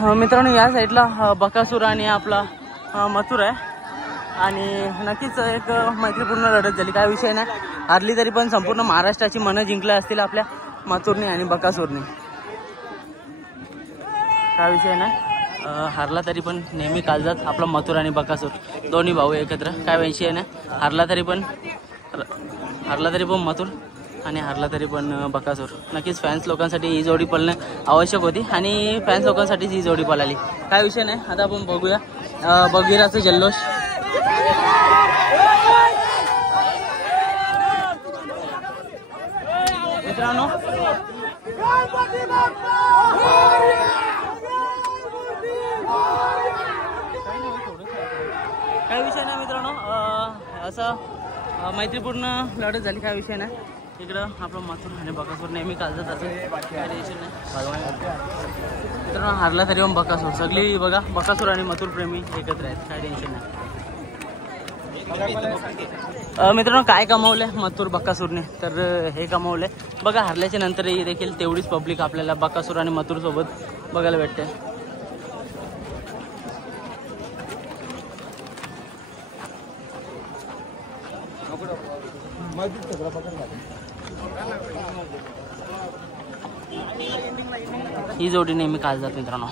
मित्रांनो या साईडला बकासूर आणि आपला मथुर आहे आणि नक्कीच एक मैत्रीपूर्ण लढत झाली, काय विषय नाही. हारली तरी पण संपूर्ण महाराष्ट्राची मनं जिंकली असतील आपल्या मथुरने आणि बकासूरने, काय विषय नाही. हारला तरी पण नेहमी काळजात आपला मथुर आणि बकासूर दोन्ही भाऊ एकत्र, काय विषय नाही. हारला तरी पण मथुर आणि हारला तरी पण बकासूर. नक्कीच फॅन्स लोकांसाठी ही जोडी पळणं आवश्यक होती आणि फॅन्स लोकांसाठीच ही जोडी पळाली, काय विषय नाही. आता आपण बघूया बगीराचं जल्लोष. मित्रांनो काय विषय नाही मित्रांनो, असं मैत्रीपूर्ण लढत झाली, काय विषय नाही. इकडं आपलं मथुर आणि बकासूर नेहमी काळजात असेल, काय टेन्शन नाही. मित्रांनो हारला तरी पण बकासूर, सगळी बघा बकासूर आणि मथुर प्रेमी एकत्र आहेत, काय टेन्शन नाही. मित्रांनो काय कमावलंय मथुर बकासूरने, तर हे कमावलंय बघा. हारल्याच्या नंतरही देखील तेवढीच पब्लिक आपल्याला बकासूर आणि मथुर सोबत बघायला भेटते. ही जोडी नेहमी काळजात मित्रांनो.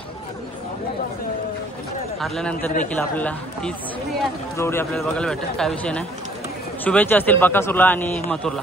हारल्यानंतर देखील आपल्याला तीच जोडी आपल्याला बघायला भेटते, काय विषय नाही. शुभेच्छा असतील बकासूरला आणि मथुरला.